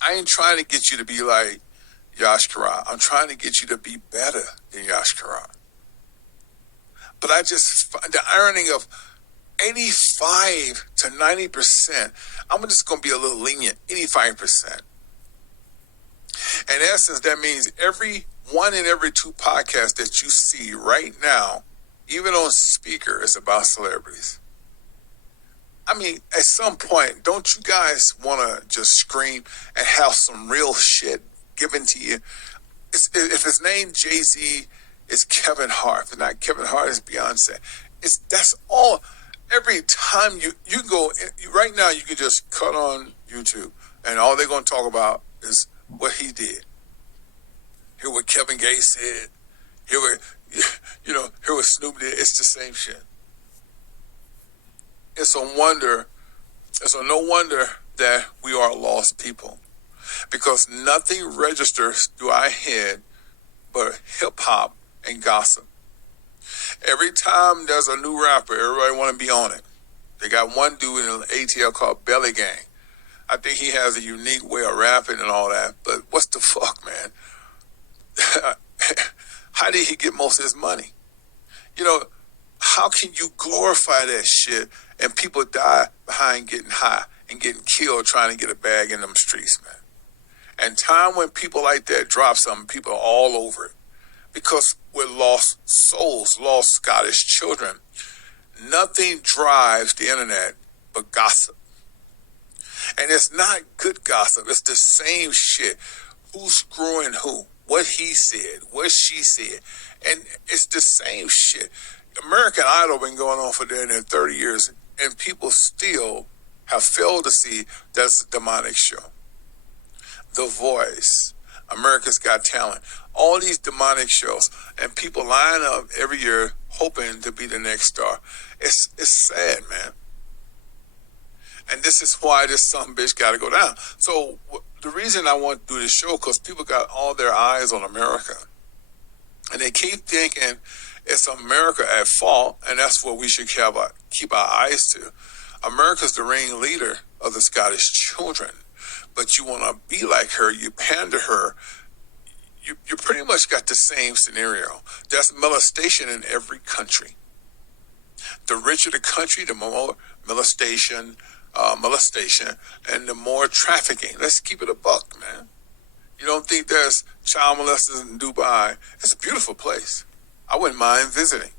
I ain't trying to get you to be like Yash Karan. I'm trying to get you to be better than Yash Karan. But I just find the irony of 85 to 90%. I'm just going to be a little lenient. 85%. In essence, that means every one in every two podcasts that you see right now, even on speaker, is about celebrities. I mean, at some point, don't you guys want to just scream and have some real shit given to you? If his name Jay-Z is Kevin Hart, if it's not Kevin Hart, it's Beyonce. That's all. Every time you go, right now you can just cut on YouTube and all they're going to talk about is what he did. Hear what Kevin Gates said. Hear what Snoop did. It's the same shit. It's no wonder that we are lost people, because nothing registers through our head but hip hop and gossip. Every time there's a new rapper, everybody want to be on it. They got one dude in ATL called Belly Gang. I think he has a unique way of rapping and all that, but what's the fuck, man? How did he get most of his money? How can you glorify that shit and people die behind getting high and getting killed trying to get a bag in them streets, man? And time when people like that drop something, people are all over it. Because we're lost souls, lost Scottish children. Nothing drives the internet but gossip. And it's not good gossip. It's the same shit. Who's screwing who? What he said, what she said. And it's the same shit. American Idol been going on for 30 years, and people still have failed to see that's a demonic show. The Voice, America's Got Talent, all these demonic shows, and people line up every year hoping to be the next star. It's sad, man. And this is why this son bitch got to go down. So the reason I want to do this show, because people got all their eyes on America. And they keep thinking it's America at fault, and that's what we should keep our eyes to. America's the ringleader of the Scottish children. But you want to be like her, you pander her, you pretty much got the same scenario. There's molestation in every country. The richer the country, the more molestation, and the more trafficking. Let's keep it a buck, man. You don't think there's child molesters in Dubai? It's a beautiful place. I wouldn't mind visiting.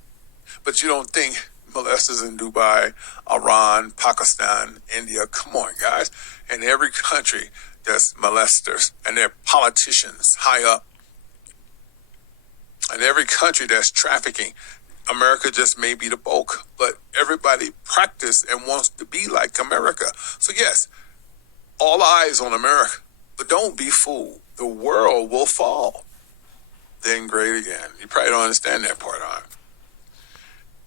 But you don't think molesters in Dubai, Iran, Pakistan, India? Come on, guys. In every country, there's molesters, and they're politicians high up. In every country, there's trafficking. America just may be the bulk, but everybody practice and wants to be like America. So yes, all eyes on America, but don't be fooled. The world will fall. Then great again. You probably don't understand that part, huh?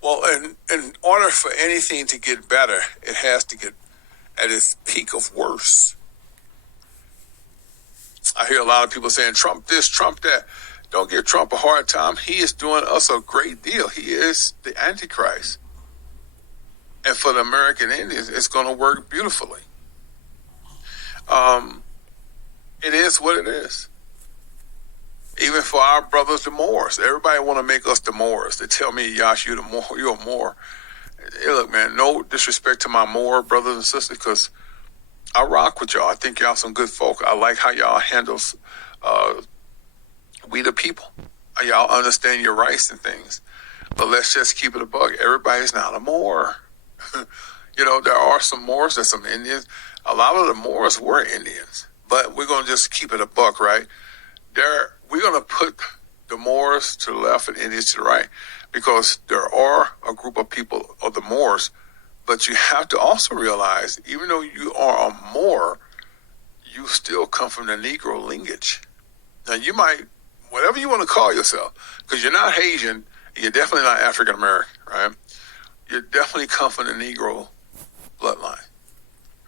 Well, in order for anything to get better, it has to get at its peak of worse. I hear a lot of people saying, Trump this, Trump that. Don't give Trump a hard time. He is doing us a great deal. He is the Antichrist. And for the American Indians, it's going to work beautifully. It is what it is. Even for our brothers, the Moors. Everybody want to make us the Moors. They tell me, Yash, you're a Moor. Hey, look, man, no disrespect to my Moor brothers and sisters, because I rock with y'all. I think y'all some good folk. I like how y'all handle we the people. Y'all understand your rights and things. But let's just keep it a buck. Everybody's not a Moor. There are some Moors, there's some Indians. A lot of the Moors were Indians. But we're going to just keep it a buck, right? We're going to put the Moors to the left and Indians to the right, because there are a group of people of the Moors. But you have to also realize, even though you are a Moor, you still come from the Negro lineage. Now, you might, whatever you want to call yourself, because you're not Haitian, and you're definitely not African American, right? You definitely come from the Negro bloodline,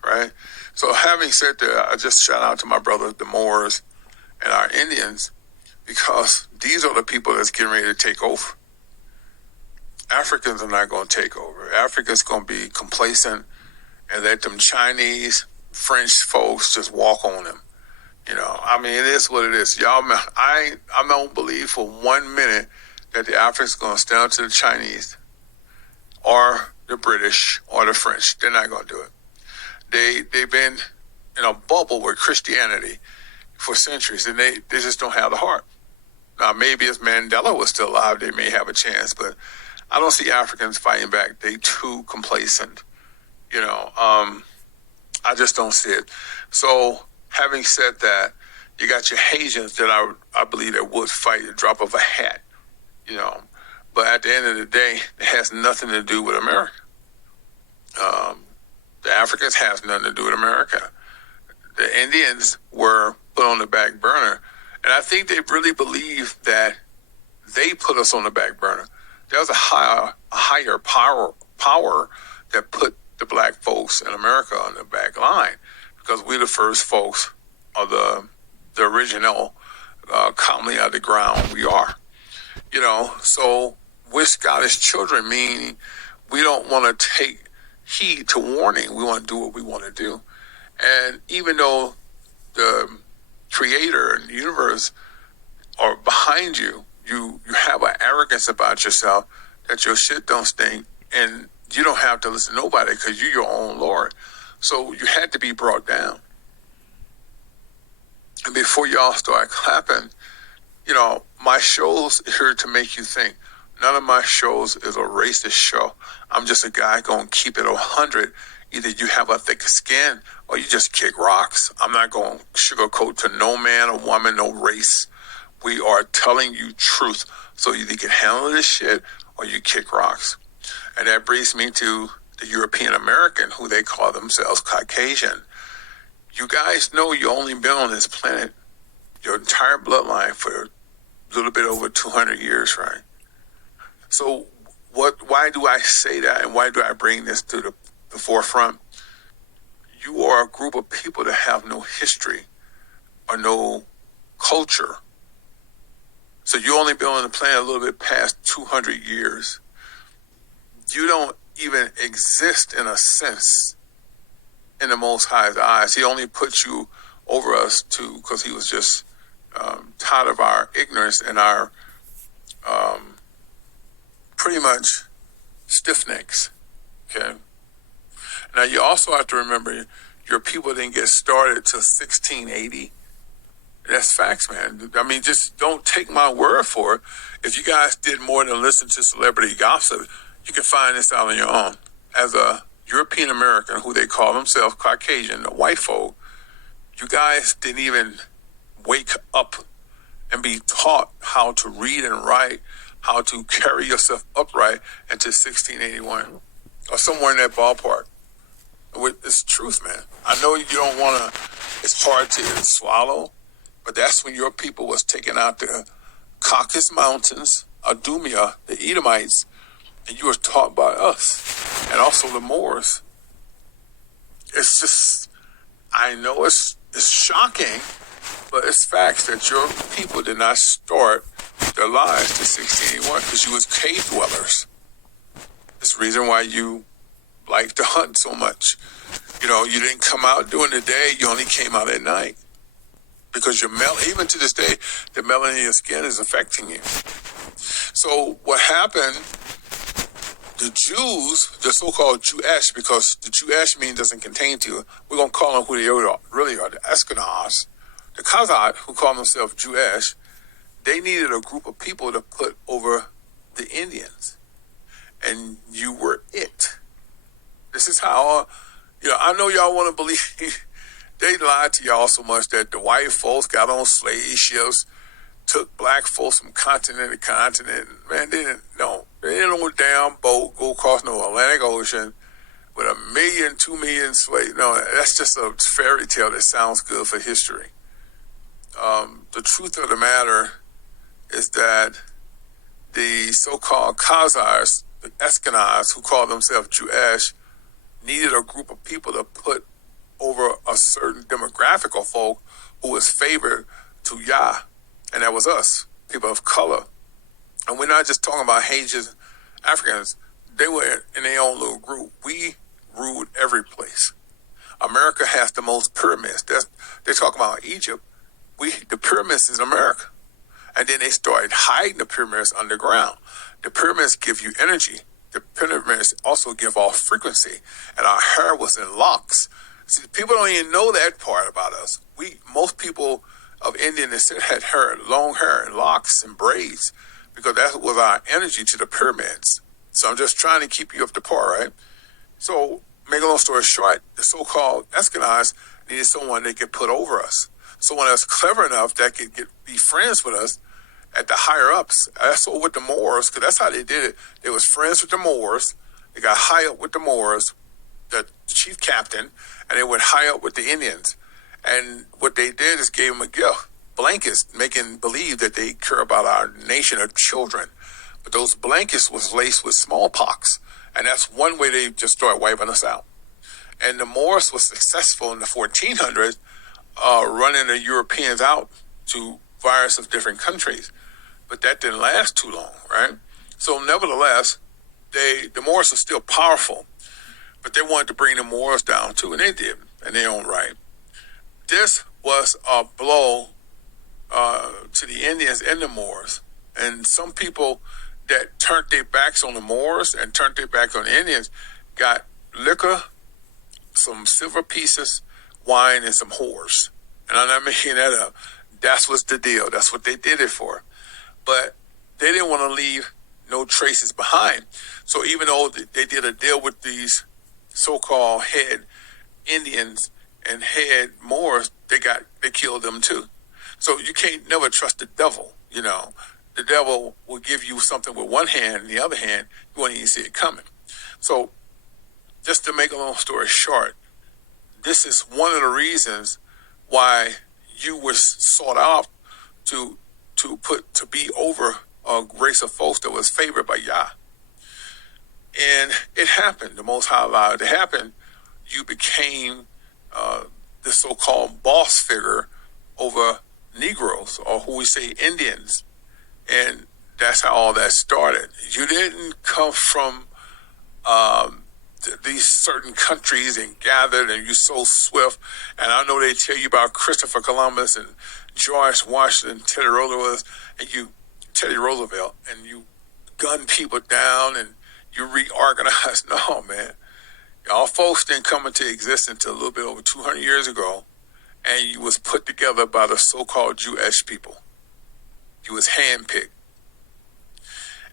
right? So having said that, I just shout out to my brothers, the Moors, and our Indians, because these are the people that's getting ready to take over. Africans are not going to take over. Africa's going to be complacent and let them Chinese, French folks just walk on them. I mean, it is what it is. Y'all, I don't believe for 1 minute that the Africans going to stand up to the Chinese or the British or the French. They're not going to do it. They've been in a bubble with Christianity for centuries, and they just don't have the heart. Now, maybe if Mandela was still alive, they may have a chance, but I don't see Africans fighting back. They too complacent. I just don't see it. So, having said that, you got your Haitians that I believe that would fight at the drop of a hat. But at the end of the day, it has nothing to do with America. The Africans have nothing to do with America. The Indians were put on the back burner. And I think they really believe that they put us on the back burner. There was a higher power that put the black folks in America on the back line, because we're the first folks of the original commonly out of the ground we are. So we're Scottish children, meaning we don't want to take heed to warning. We want to do what we want to do. And even though the creator and the universe are behind you, you have an arrogance about yourself that your shit don't stink, and you don't have to listen to nobody because you're your own Lord. So you had to be brought down. And before y'all start clapping, my show's here to make you think. None of my shows is a racist show. I'm just a guy going to keep it 100. Either you have a thick skin or you just kick rocks. I'm not going to sugarcoat to no man or woman, no race. We are telling you truth. So either you can handle this shit or you kick rocks. And that brings me to the European American, who they call themselves Caucasian. You guys know you only been on this planet, your entire bloodline, for a little bit over 200 years, right? So why do I say that, and why do I bring this to the forefront? You are a group of people that have no history or no culture. So you only been on the planet a little bit past 200 years. You don't even exist in a sense in the Most High's eyes. He only put you over us because he was just tired of our ignorance and our pretty much stiff necks. Okay. Now you also have to remember your people didn't get started till 1680. That's facts, man. I mean, just don't take my word for it. If you guys did more than listen to celebrity gossip, you can find this out on your own. As a European American, who they call themselves Caucasian, the white folk, you guys didn't even wake up and be taught how to read and write, how to carry yourself upright until 1681 or somewhere in that ballpark. It's the truth, man. I know you don't want to, it's hard to swallow, but that's when your people was taken out the Caucasus Mountains, Idumea, the Edomites, and you were taught by us and also the Moors. It's just, I know it's shocking, but it's facts that your people did not start their lives to 1681 because you was cave dwellers. It's the reason why you like to hunt so much. You didn't come out during the day, you only came out at night. Because even to this day, the melanin in your skin is affecting you. So what happened, the Jews, the so-called Jewish, because the Jewish mean doesn't contain to, we're going to call them who they really are, the Ashkenaz, the Khazad, who call themselves Jewish. They needed a group of people to put over the Indians. And you were it. This is how, I know y'all want to believe, they lied to y'all so much that the white folks got on slave ships, took black folks from continent to continent. Man, they didn't know a damn boat go across no Atlantic Ocean with 1 million, 2 million slaves. No, that's just a fairy tale that sounds good for history. The truth of the matter is that the so-called Khazars, the Ashkenaz, who call themselves Jewish, needed a group of people to put over a certain demographic of folk who was favored to Yah, and that was us, people of color. And we're not just talking about Haitians, Africans. They were in their own little group. We ruled every place. America has the most pyramids. They talk about Egypt. the pyramids is America. And then they started hiding the pyramids underground. The pyramids give you energy. The pyramids also give off frequency. And our hair was in locks. See, people don't even know that part about us. Most people of Indian descent had hair, long hair and locks and braids, because that was our energy to the pyramids. So I'm just trying to keep you up to par, right? So, make a long story short, the so-called Eskimos needed someone they could put over us. Someone that's clever enough that could be friends with us at the higher ups. That's what with the Moors, because that's how they did it. They was friends with the Moors. They got high up with the Moors, the chief captain, and they went high up with the Indians. And what they did is gave them a gift, blankets, making believe that they care about our nation of children. But those blankets was laced with smallpox. And that's one way they just started wiping us out. And the Moors was successful in the 1400s, running the Europeans out to virus of different countries. But that didn't last too long, right? So nevertheless, the Moors are still powerful, but they wanted to bring the Moors down too, and they did in their own right. This was a blow to the Indians and the Moors. And some people that turned their backs on the Moors and turned their back on the Indians got liquor, some silver pieces, wine, and some whores. And I'm not making that up. That's what's the deal. That's what they did it for. But they didn't want to leave no traces behind. So even though they did a deal with these so-called head Indians and head Moors, they killed them too. So you can't never trust the devil, you know. The devil will give you something with one hand, and the other hand, you won't even see it coming. So just to make a long story short, this is one of the reasons why you were sought out to be over a race of folks that was favored by Yah. And it happened. The Most High allowed it to happen. You became the so-called boss figure over Negroes, or who we say Indians. And that's how all that started. You didn't come from these certain countries and gathered, and you're so swift. And I know they tell you about Christopher Columbus and George Washington, Teddy Roosevelt, and you gun people down and you reorganize. No, man. Y'all folks didn't come into existence until a little bit over 200 years ago, and you was put together by the so-called Jewish people. You was handpicked.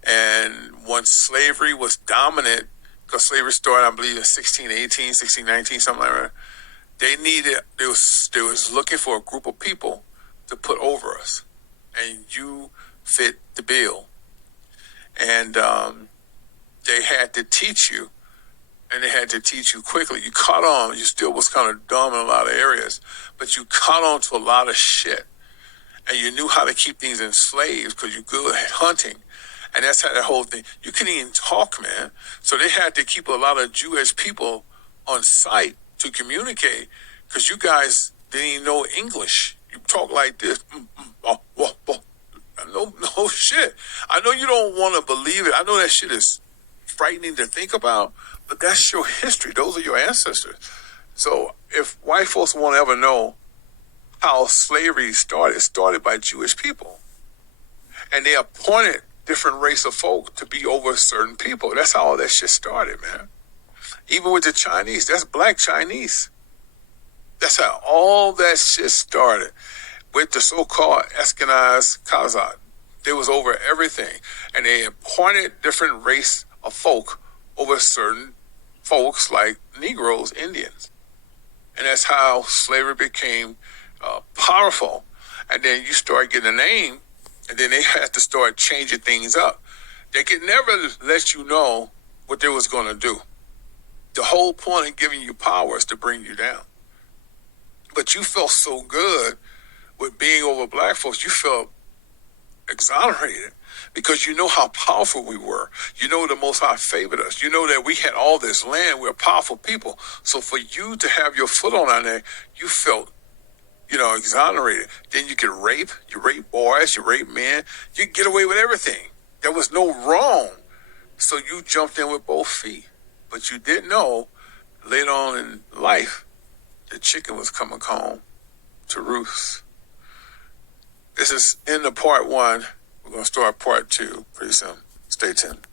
And once slavery was dominant, because slavery started, I believe, in 1618, 1619, something like that, they was looking for a group of people to put over us. And you fit the bill. And they had to teach you, and they had to teach you quickly. You caught on. You still was kind of dumb in a lot of areas, but you caught on to a lot of shit. And you knew how to keep things enslaved because you're good at hunting. And that's how that whole thing, you couldn't even talk, man. So they had to keep a lot of Jewish people on site to communicate, because you guys didn't even know English. You talk like this. No shit. I know you don't want to believe it. I know that shit is frightening to think about, but that's your history. Those are your ancestors. So if white folks won't ever know how slavery started, it started by Jewish people. And they appointed different race of folk to be over certain people. That's how all that shit started, man. Even with the Chinese, that's black Chinese. That's how all that shit started. With the so-called Eskimos, Kazakh. They was over everything. And they appointed different race of folk over certain folks like Negroes, Indians. And that's how slavery became powerful. And then you start getting a name, and then they had to start changing things up. They could never let you know what they was going to do. The whole point of giving you power is to bring you down. But you felt so good with being over black folks. You felt exonerated because you know how powerful we were. You know the Most High favored us. You know that we had all this land. We're powerful people. So for you to have your foot on our neck, you felt, exonerated. Then you could rape. You rape boys. You rape men. You get away with everything. There was no wrong. So you jumped in with both feet. But you didn't know later on in life the chicken was coming home to roost. This is in the part one. We're going to start part two pretty soon. Stay tuned.